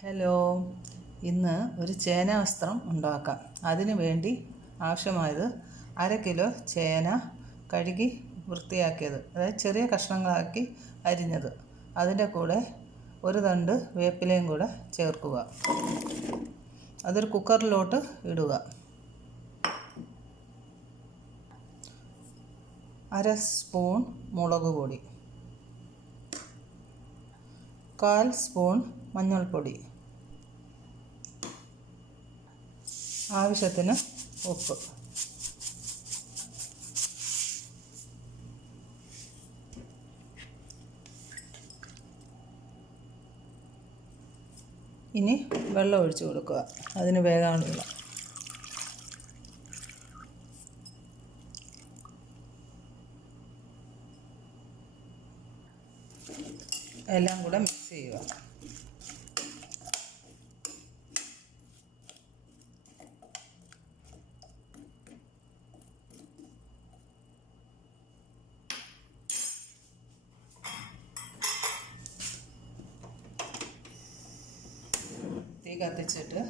Hello ഇന്ന് ഒരു ചേന വസ്ത്രം ഉണ്ടാക്കാം. അതിനു വേണ്ടി ആവശ്യമായത് അര കിലോ ചേന കഴുകി വൃത്തിയാക്കിയത്. അതായത് ചെറിയ കഷ്ണങ്ങളാക്കി അരിഞ്ഞത്. അതിന്റെ കൂടെ ഒരു തണ്ട് വേപ്പിലയും കൂടെ ചേർക്കുക. അതൊരു കുക്കറിലോട്ട് ഇടുക. അര സ്പൂൺ മുളക് പൊടി. കാൽ സ്പൂൺ മഞ്ഞൾപ്പൊടി. ആവശ്യത്തിന് ഉപ്പ്. ഇനി വെള്ളം ഒഴിച്ചു കൊടുക്കുക. അതിന് വേകാനുള്ള. എല്ലാം കൂടെ മിക്സ് ചെയ്യുക. തീ കത്തിച്ചിട്ട്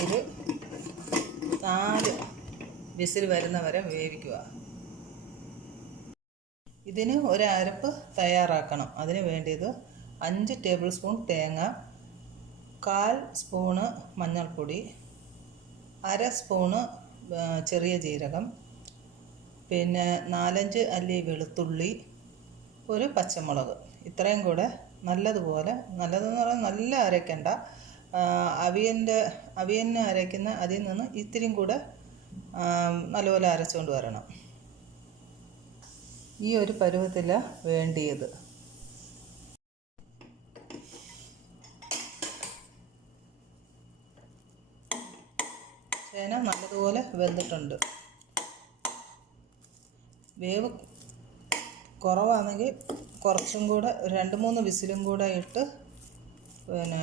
ഒരു നാല് വിസിൽ വരുന്നവരെ വേവിക്കുക. ഇതിന് ഒരു അരപ്പ് തയ്യാറാക്കണം. അതിന് വേണ്ടിയത് അഞ്ച് ടേബിൾ സ്പൂൺ തേങ്ങ കാൽ സ്പൂണ് മഞ്ഞൾപ്പൊടി അര സ്പൂണ് ചെറിയ ജീരകം പിന്നെ നാലഞ്ച് അല്ലി വെളുത്തുള്ളി ഒരു പച്ചമുളക്. ഇത്രയും കൂടെ നല്ലതുപോലെ നല്ലതെന്ന് പറഞ്ഞാൽ നല്ല അരയ്ക്കണ്ട. അവിയന്റെ അവിയനെ അരയ്ക്കുന്ന അതിൽ നിന്ന് ഇത്തിരിയും കൂടെ നല്ലപോലെ അരച്ചുകൊണ്ട് വരണം. ഈ ഒരു പരുവത്തില വേണ്ടിയത്. ചേന നല്ലതുപോലെ വെന്തിട്ടുണ്ട്. വേവ് കുറവാണെങ്കിൽ കുറച്ചും കൂടെ രണ്ട് മൂന്ന് വിസിലും കൂടെ ഇട്ട് പിന്നെ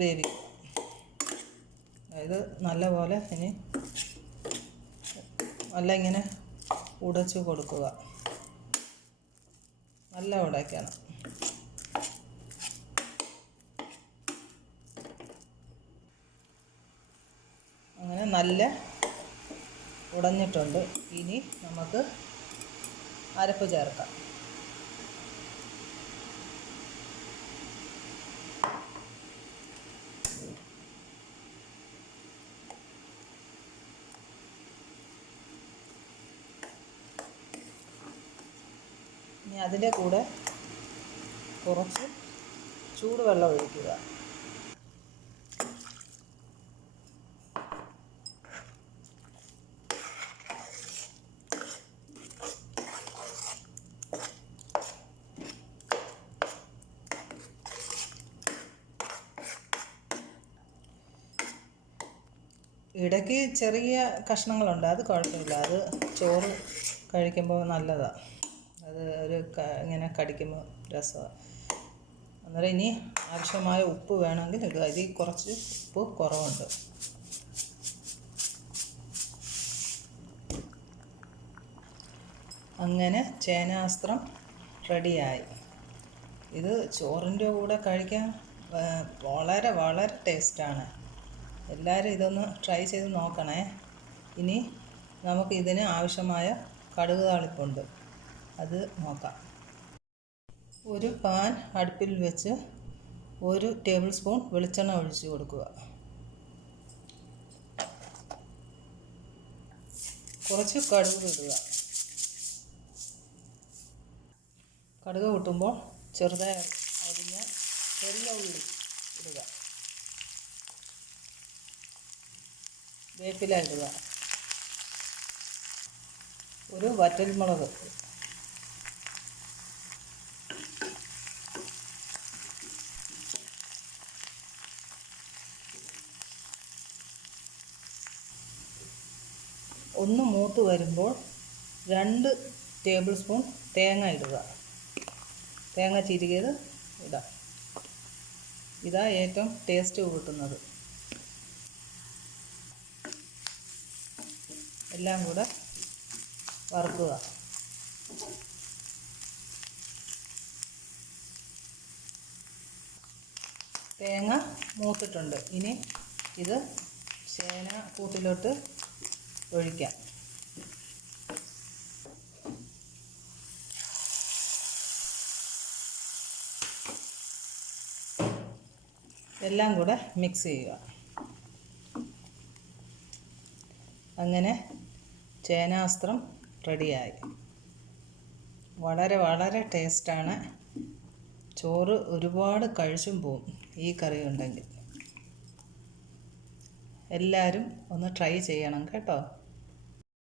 വേവിക്കും. അതായത് നല്ലപോലെ ഇനി അല്ല ഇങ്ങനെ ഉടച്ച് കൊടുക്കുക. നല്ല ഉടയ്ക്കണം അങ്ങനെ നല്ല ഉടഞ്ഞിട്ടുണ്ട്. ഇനി നമുക്ക് അരപ്പ് ചേർക്കാം. ഇനി അതിന്റെ കൂടെ കുറച്ച് ചൂടുവെള്ളം ഒഴിക്കുക. ഇടയ്ക്ക് ചെറിയ കഷ്ണങ്ങളുണ്ട് അത് കുഴപ്പമില്ല. അത് ചോറ് കഴിക്കുമ്പോൾ നല്ലതാണ് അത് ഒരു ഇങ്ങനെ കടിക്കുമ്പോൾ രസമാണ് അന്നേരം ഇനി ആവശ്യമായ ഉപ്പ് വേണമെങ്കിൽ ഇടുക. ഇതിൽ കുറച്ച് ഉപ്പ് കുറവുണ്ട്. അങ്ങനെ ചേനാസ്ത്രം റെഡിയായി. ഇത് ചോറിന്റെ കൂടെ കഴിക്കാൻ വളരെ വളരെ ടേസ്റ്റാണ്. എല്ലാവരും ഇതൊന്ന് ട്രൈ ചെയ്ത് നോക്കണേ. ഇനി നമുക്ക് ഇതിന് ആവശ്യമായ കടുക് താളിപ്പുണ്ട്. അത് നോക്കാം. ഒരു പാൻ അടുപ്പിൽ വെച്ച് ഒരു ടേബിൾ സ്പൂൺ വെളിച്ചെണ്ണ ഒഴിച്ച് കൊടുക്കുക. കുറച്ച് കടുക് ഇടുക. കടുക് കൂട്ടുമ്പോൾ ചെറുതായി അരിഞ്ഞ ചെറിയ ഉള്ളി ഇടുക. വേപ്പില ഇടുക. ഒരു വറ്റൽമുളക് ഒന്ന് മൂത്ത് വരുമ്പോൾ രണ്ട് ടേബിൾ സ്പൂൺ തേങ്ങ ഇടുക. തേങ്ങ ചിരികിയത് ഇടാം. ഇതാ ഏറ്റവും ടേസ്റ്റ് കൂട്ടുന്നത്. എല്ലാം കൂടെ വറുക്കുക. തേങ്ങ മൂത്തിട്ടുണ്ട്. ഇനി ഇത് ചേന കൂട്ടിലോട്ട് ഒഴിക്കാം. എല്ലാം കൂടെ മിക്സ് ചെയ്യുക. അങ്ങനെ ചേനാസ്ത്രം റെഡിയായി. വളരെ വളരെ ടേസ്റ്റാണ്. ചോറ് ഒരുപാട് കഴിച്ചും പോവും ഈ കറി ഉണ്ടെങ്കിൽ. എല്ലാവരും ഒന്ന് ട്രൈ ചെയ്യണം കേട്ടോ.